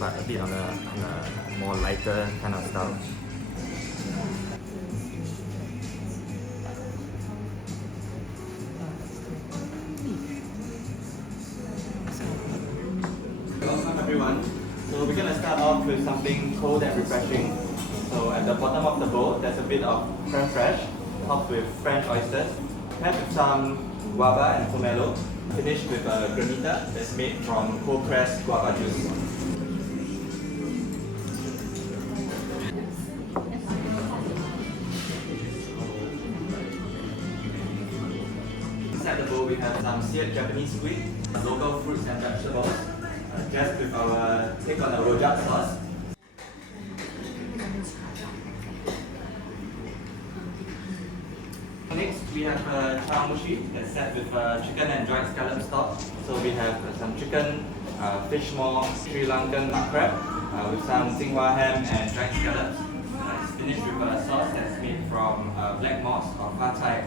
but a bit on a more lighter kind of style. Welcome everyone. So we're gonna start off with something cold and refreshing. So at the bottom of the bowl, there's a bit of creme fraiche, topped with French oysters, paired with some guava and pomelo, finished with a granita that's made from cold pressed guava juice. Inside the bowl, we have some seared Japanese squid, local fruits and vegetables, just with our take on the rojak sauce. Next, we have chamushi that's set with chicken and dried scallop stock. So we have some chicken, fish maw, Sri Lankan mud crab, with some Singhua ham and dried scallops. It's finished with a sauce that's made from black moss or pad thai.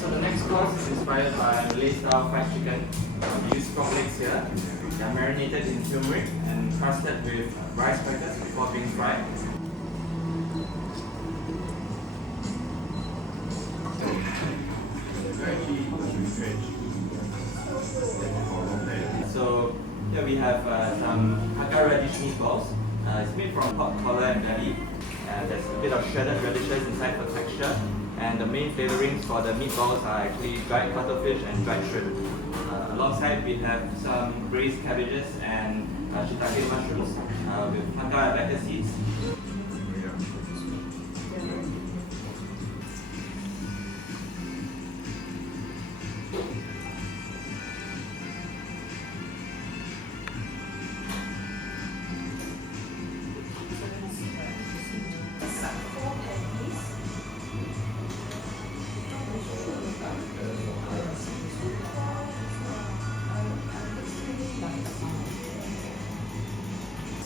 So the next course is inspired by Malay style fried chicken. We use frog legs here. They are marinated in turmeric and crusted with rice crackers before being fried. So here we have some Hakka radish meatballs. It's made from pork collar and belly. There's a bit of shredded radishes inside for texture. And the main flavorings for the meatballs are actually dried cuttlefish and dried shrimp. Alongside we have some braised cabbages and shiitake mushrooms with Hakka rebecca seeds.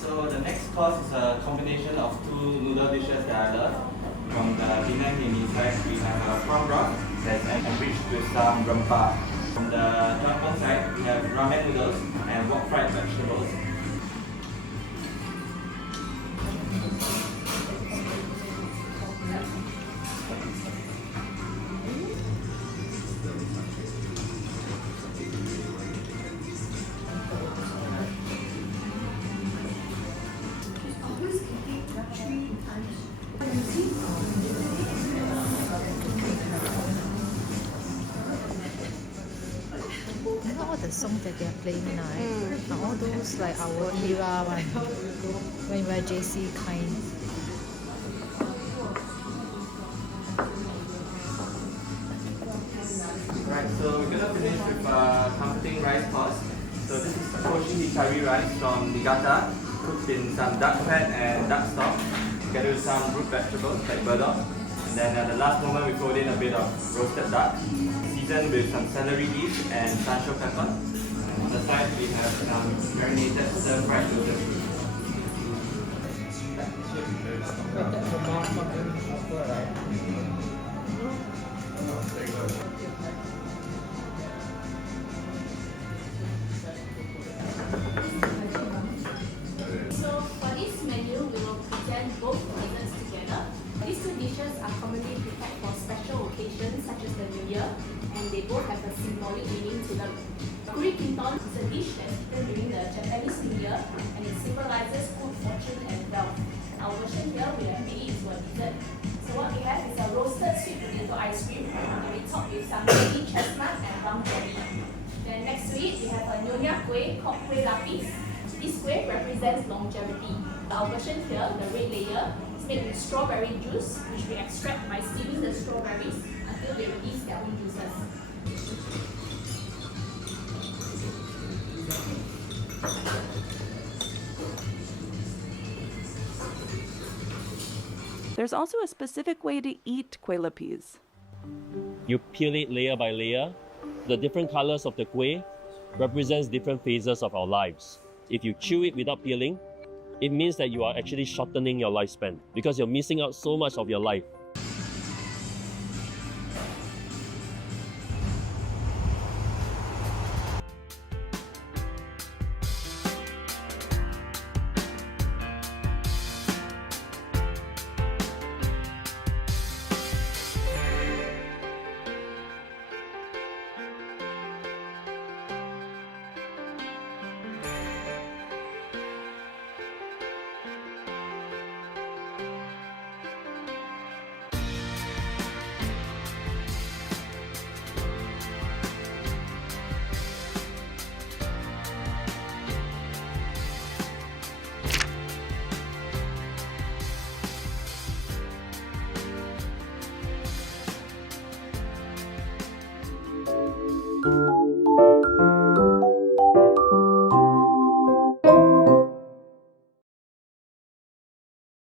So the next course is a combination of two noodle dishes that I love. From the Penang Mini side, we have a prawn broth that's enriched with some rempah. From the Lampung side, we have ramen noodles and wok fried vegetables. You know all the songs that they are playing now, right? Are all those like our era one, when we were JC kind. Right, so we're gonna finish with comforting rice course. So this is koshi curry rice from Niigata, cooked in some duck fat and duck stock, together with some root vegetables like burdock. And then at the last moment we throw in a bit of roasted duck, seasoned with some celery leaves and sancho pepper. And on the side we have some marinated stir-fried lotus root. So for this menu, we will present both desserts together. These two dishes are commonly prepared for special occasions such as the New Year, and they both have a symbolic meaning to them. Kuri Kinton is a dish that's eaten during the Japanese New Year, and it symbolizes good fortune and wealth. Our version here, we have made it into a dessert. So what we have is a roasted sweet potato ice cream, and we top with some baby chestnut and rum jelly. Then next to it, we have a Nyonya Kueh called Kueh Lapis. This kueh represents longevity. Our version here, the red layer, is made with strawberry juice, which we extract by steaming the strawberries until they release their own juices. There's also a specific way to eat kueh lapis. You peel it layer by layer. The different colors of the kueh represents different phases of our lives. If you chew it without peeling, it means that you are actually shortening your lifespan because you're missing out so much of your life.